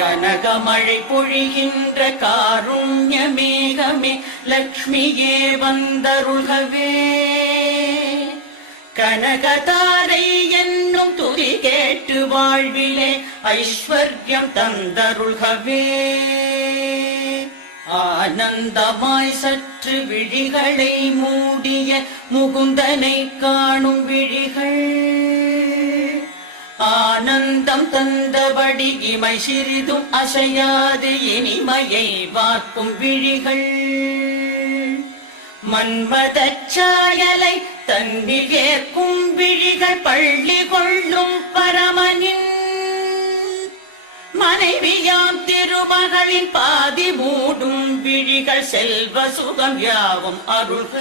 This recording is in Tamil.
கனகமழை பொழிகின்ற காருண்ய மேகமே லக்ஷ்மியே வந்தருள்கவே. கனகதாரை என்னும் துதி கேட்டு வாழ்விலே ஐஸ்வர்யம் தந்தருள்கவே. ஆனந்தமாய் சற்று விழிகளை மூடிய முகுந்தனை காணும் விழிகள், ஆனந்தம் தந்தபடி இமை சிறிதும் அசையாது இனிமையை வார்க்கும் விழிகள், மன்மதச் சாயலை தன்னில் ஏற்கும் விழிகள், பள்ளி கொள்ளும் பரமனின் மனைவியாம் திருமகளின் பாதி மூடும் விழிகள், செல்வ சுகம் யாவும் அருள்க.